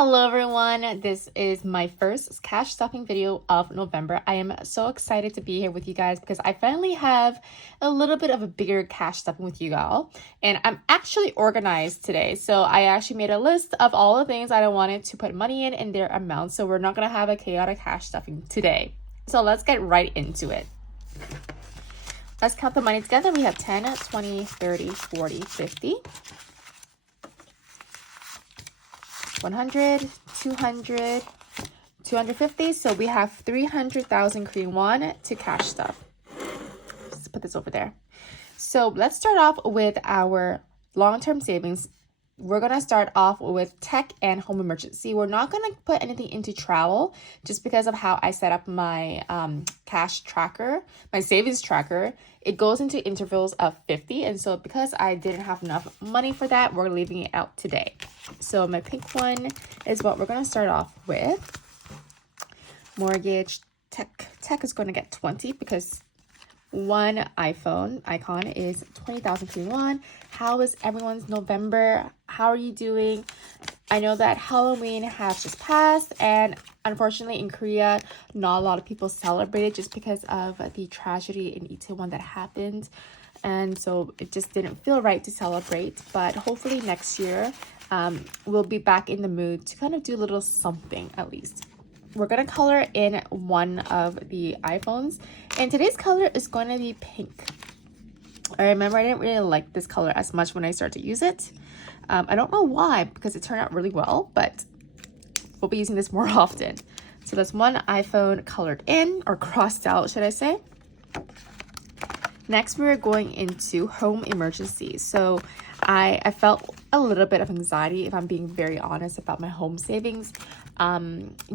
Hello everyone, this is my first cash stuffing video of November. I am so excited to be here with you guys because I finally have a little bit of a bigger cash stuffing with you all. And I'm actually organized today. So I actually made a list of all the things I wanted to put money in and their amounts. So we're not going to have a chaotic cash stuffing today. So let's get right into it. Let's count the money together. We have 10, 20, 30, 40, 50. 100, 200, 250. So we have 300,000 Korean won to cash stuff. Let's put this over there. So let's start off with our long-term savings. We're going to start off with tech and home emergency. We're not going to put anything into travel just because of how I set up my cash tracker, my savings tracker. It goes into intervals of 50. And so because I didn't have enough money for that, we're leaving it out today. So my pink one is what we're going to start off with. Mortgage, tech. Tech is going to get 20 because one iPhone icon is 20,000 Korean won. How is everyone's November? How are you doing? I know that Halloween has just passed, and unfortunately in Korea, not a lot of people celebrated just because of the tragedy in Itaewon that happened. And so it just didn't feel right to celebrate. But hopefully next year, we'll be back in the mood to kind of do a little something at least. We're going to color in one of the iPhones, and today's color is going to be pink. I remember I didn't really like this color as much when I started to use it. I don't know why, because it turned out really well, but we'll be using this more often. So that's one iPhone colored in, or crossed out, should I say. Next, we're going into home emergency. So I felt a little bit of anxiety, if I'm being very honest, about my home savings.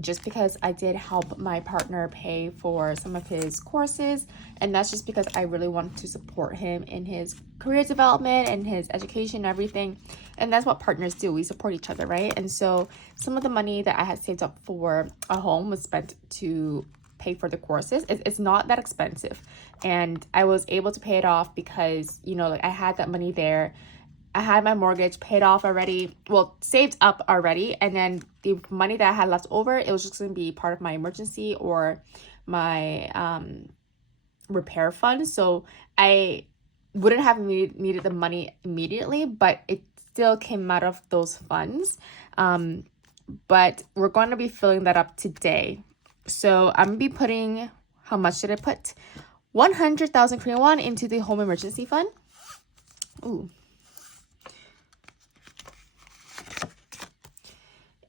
Just because I did help my partner pay for some of his courses, and that's just because I really wanted to support him in his career development and his education and everything. And that's what partners do. We support each other, right? And so some of the money that I had saved up for a home was spent to pay for the courses. It's not that expensive, and I was able to pay it off because, you know, like I had that money there. I had my mortgage paid off already, well, saved up already, and then the money that I had left over, it was just going to be part of my emergency or my repair fund. So I wouldn't have needed the money immediately, but it still came out of those funds. But we're going to be filling that up today. So I'm going to be putting, how much did I put? 100,000 Korean won into the home emergency fund. Ooh.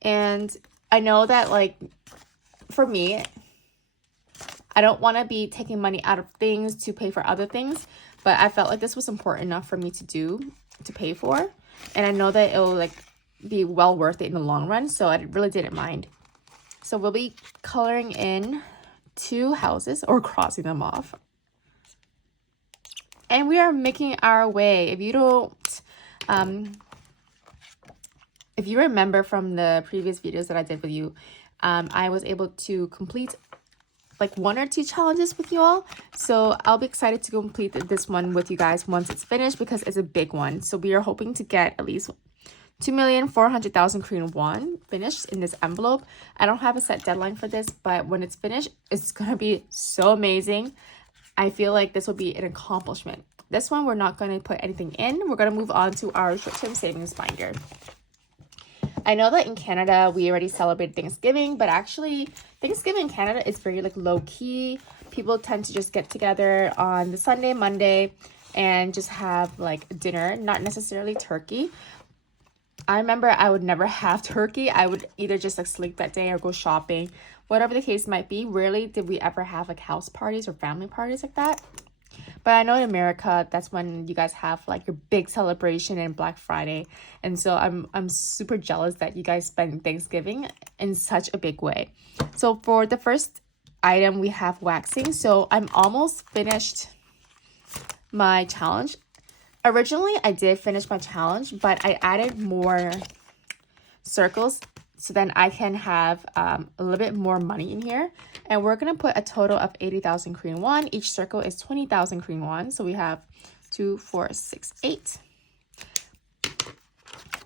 And I know that, like, for me, I don't want to be taking money out of things to pay for other things, but I felt like this was important enough for me to pay for. And I know that it'll, like, be well worth it in the long run, so I really didn't mind. So we'll be coloring in 2 houses, or crossing them off. And we are making our way. If you don't... if you remember from the previous videos that I did with you, I was able to complete like 1 or 2 challenges with you all. So I'll be excited to complete this one with you guys once it's finished because it's a big one. So we are hoping to get at least 2,400,000 Korean won finished in this envelope. I don't have a set deadline for this, but when it's finished, it's going to be so amazing. I feel like this will be an accomplishment. This one, we're not going to put anything in. We're going to move on to our short-term savings binder. I know that in Canada, we already celebrated Thanksgiving, but actually Thanksgiving in Canada is very like low key. People tend to just get together on the Sunday, Monday, and just have like dinner, not necessarily turkey. I remember I would never have turkey. I would either just like sleep that day or go shopping, whatever the case might be. Rarely did we ever have like house parties or family parties like that. But I know in America, that's when you guys have like your big celebration and Black Friday. And so I'm super jealous that you guys spend Thanksgiving in such a big way. So for the first item, we have waxing. So I'm almost finished my challenge. Originally, I did finish my challenge, but I added more circles so then I can have a little bit more money in here. And we're going to put a total of 80,000 Korean won. Each circle is 20,000 Korean won. So we have 2, 4, 6, 8.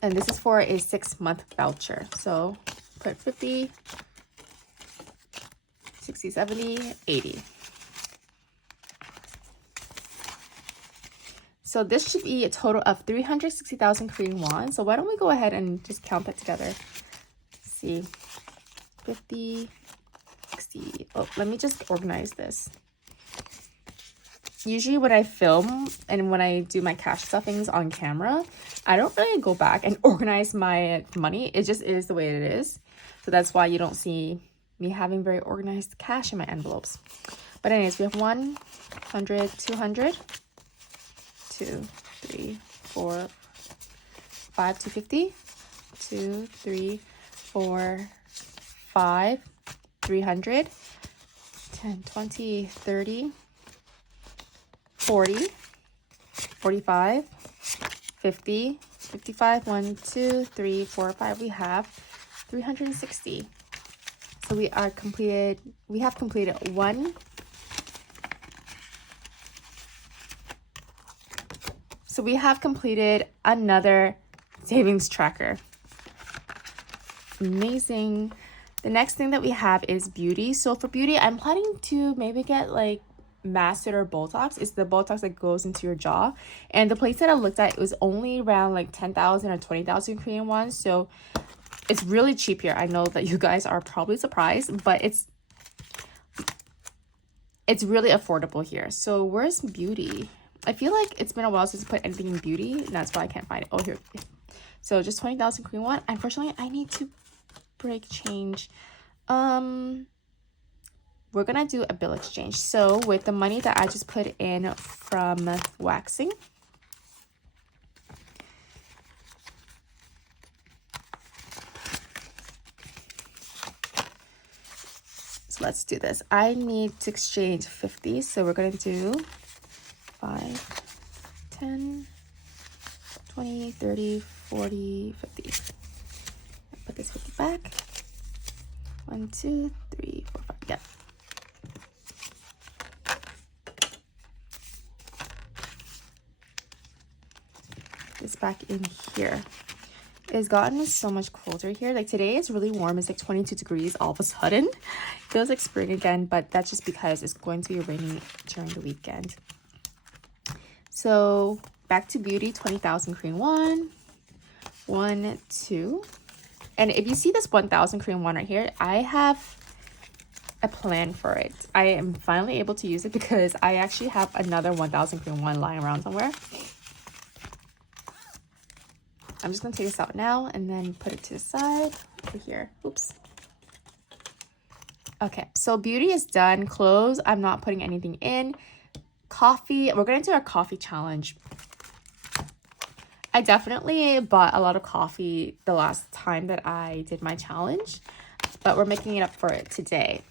And this is for a 6-month voucher. So put 50, 60, 70, 80. So this should be a total of 360,000 Korean won. So why don't we go ahead and just count that together? Let's see, 50, 60. Oh, let me just organize this. Usually when I film and when I do my cash stuffings on camera, I don't really go back and organize my money. It just is the way it is. So that's why you don't see me having very organized cash in my envelopes. But anyways, we have 100, 200, 2, 3, 4, 5, 250, 2, 3, 4, 5, 300, 10, 20, 30, 40, 45, 50, 55, 1, 2, 3, 4, 5. We have 360. So we have completed one. So we have completed another savings tracker. Amazing. The next thing that we have is beauty. So for beauty, I'm planning to maybe get like Mastid or Botox. It's the Botox that goes into your jaw. And the place that I looked at, it was only around like 10,000 or 20,000 Korean won. So it's really cheap here. I know that you guys are probably surprised, but it's really affordable here. So where's beauty? I feel like it's been a while since I put anything in beauty, and that's why I can't find it. Oh, here. So just 20,000 Korean won. Unfortunately, I need to break change. We're gonna do a bill exchange. So with the money that I just put in from waxing, so let's do this. I need to exchange 50, so we're gonna do 5, 10, 20, 30, 40, 50. Put this 50 back. 1, 2, 3, 4, 5. Yep. This back in here. It's gotten so much colder here. Like today is really warm. It's like 22 degrees all of a sudden. It feels like spring again, but that's just because it's going to be raining during the weekend. So back to beauty, 20,000 Korean won. 1, 2. And if you see this 1,000 Korean won right here, I have a plan for it. I am finally able to use it because I actually have another 1,000 Korean won lying around somewhere. I'm just gonna take this out now and then put it to the side over here. Oops. Okay, so beauty is done. Clothes, I'm not putting anything in. Coffee, we're gonna do our coffee challenge. I definitely bought a lot of coffee the last time that I did my challenge, but we're making it up for it today.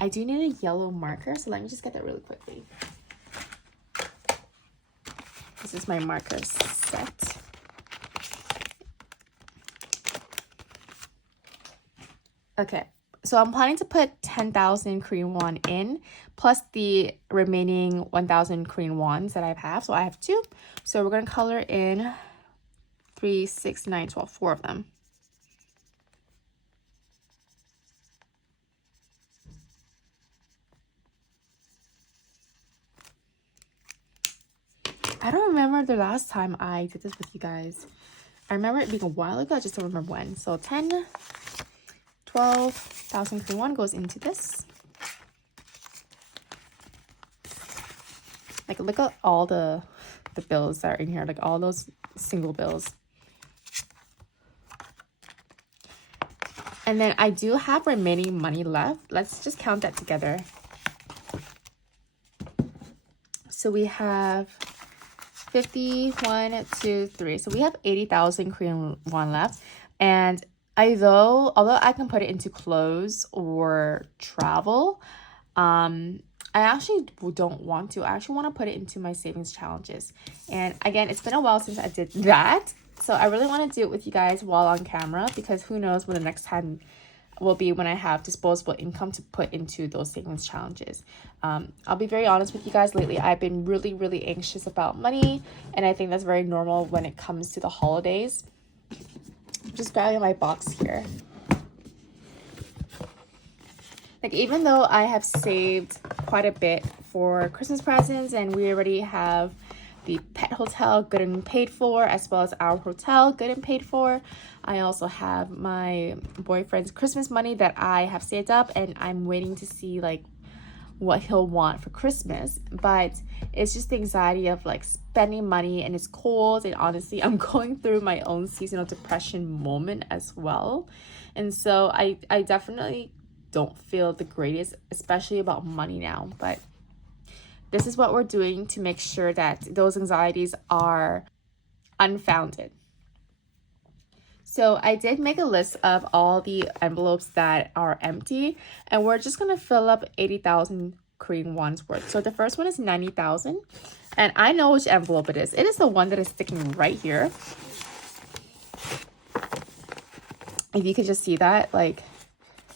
I do need a yellow marker, so let me just get that really quickly. This is my marker set. Okay, so I'm planning to put 10,000 Korean won in, plus the remaining 1,000 Korean wons that I have. So I have 2. So we're going to color in 3, 6, 9, 12, 4 of them. I don't remember the last time I did this with you guys. I remember it being a while ago. I just don't remember when. So 10, 12,000 Korean won goes into this. Like, look at all the bills that are in here. Like, all those single bills. And then I do have remaining money left. Let's just count that together. So we have 50, 1, 2, 3. So we have 80,000 Korean won left. And although I can put it into clothes or travel, I actually don't want to. I actually want to put it into my savings challenges. And again, it's been a while since I did that. So I really want to do it with you guys while on camera, because who knows when the next time will be when I have disposable income to put into those savings challenges. I'll be very honest with you guys. Lately, I've been really anxious about money. And I think that's very normal when it comes to the holidays. just grabbing my box here. Like, even though I have saved quite a bit for Christmas presents and we already have the pet hotel good and paid for, as well as our hotel good and paid for, I also have my boyfriend's Christmas money that I have saved up, and I'm waiting to see like what he'll want for Christmas. But it's just the anxiety of like spending money, and it's cold, and honestly I'm going through my own seasonal depression moment as well. And so I definitely don't feel the greatest, especially about money now. But this is what we're doing to make sure that those anxieties are unfounded. So I did make a list of all the envelopes that are empty, and we're just gonna fill up 80,000 Korean won's worth. So the first one is 90,000, and I know which envelope it is. It is the one that is sticking right here. If you could just see that, like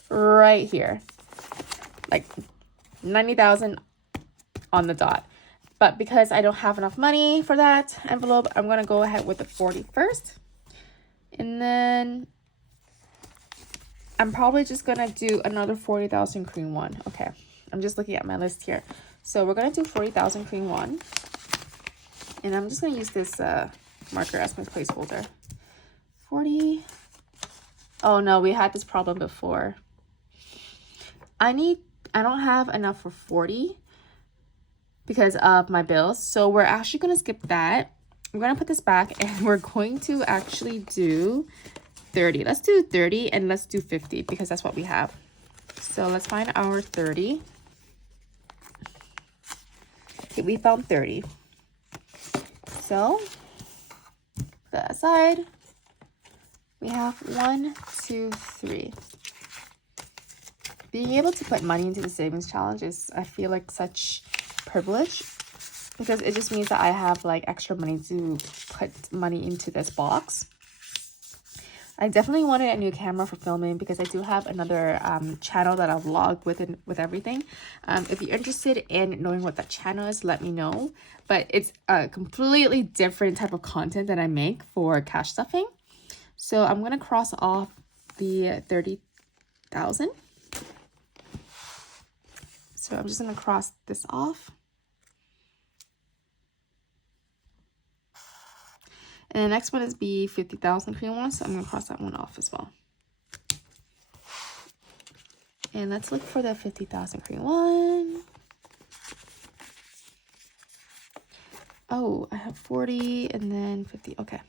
right here, like 90,000 on the dot. But because I don't have enough money for that envelope, I'm gonna go ahead with the 40 first. And then I'm probably just gonna do another 40,000 Korean won. Okay, I'm just looking at my list here. So we're gonna do 40,000 Korean won. And I'm just gonna use this marker as my placeholder. 40. Oh no, we had this problem before. I don't have enough for 40 because of my bills. So we're actually gonna skip that. I'm gonna put this back, and we're going to actually do 30. Let's do 30 and let's do 50 because that's what we have. So let's find our 30. Okay, we found 30. So put that aside. We have 1, 2, 3. Being able to put money into the savings challenge is, I feel like, such privilege, because it just means that I have like extra money to put money into this box. I definitely wanted a new camera for filming because I do have another channel that I'll vlog with everything. If you're interested in knowing what that channel is, let me know. But it's a completely different type of content that I make for cash stuffing. So I'm going to cross off the 30,000. So I'm just going to cross this off. And the next one is be 50,000 Korean won, so I'm going to cross that one off as well. And let's look for the 50,000 Korean won. Oh, I have 40 and then 50. Okay.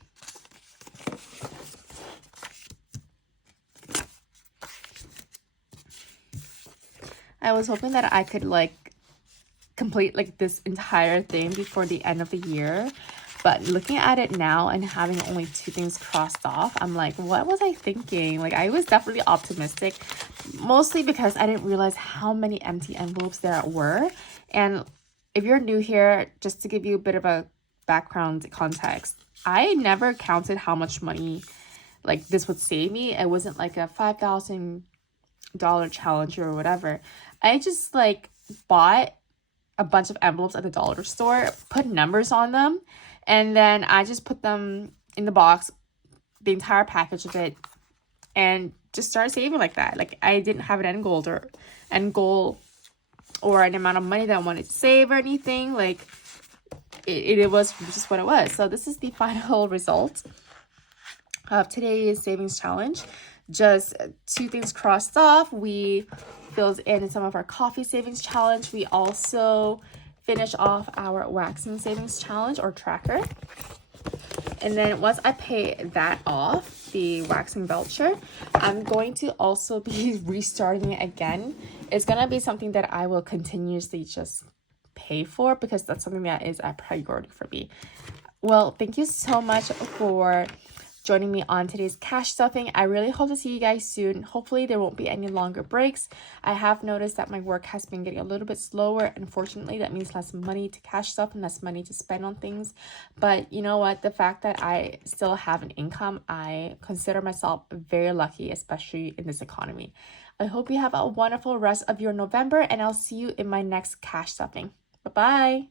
I was hoping that I could like complete like this entire thing before the end of the year. But looking at it now and having only 2 things crossed off, I'm like, what was I thinking? Like, I was definitely optimistic, mostly because I didn't realize how many empty envelopes there were. And if you're new here, just to give you a bit of a background context, I never counted how much money like this would save me. It wasn't like a $5,000 challenge or whatever. I just like bought a bunch of envelopes at the dollar store, put numbers on them, and then I just put them in the box, the entire package of it, and just started saving like that. Like, I didn't have an end goal or an amount of money that I wanted to save or anything. Like, it was just what it was. So this is the final result of today's savings challenge. Just 2 things crossed off. We filled in some of our coffee savings challenge. We also finish off our waxing savings challenge or tracker. And then once I pay that off, the waxing voucher, I'm going to also be restarting it again. It's going to be something that I will continuously just pay for because that's something that is a priority for me. Well, thank you so much for joining me on today's cash stuffing. I really hope to see you guys soon. Hopefully there won't be any longer breaks. I have noticed that my work has been getting a little bit slower. Unfortunately, that means less money to cash stuff and less money to spend on things. But you know what? The fact that I still have an income, I consider myself very lucky, especially in this economy. I hope you have a wonderful rest of your November, and I'll see you in my next cash stuffing. Bye-bye.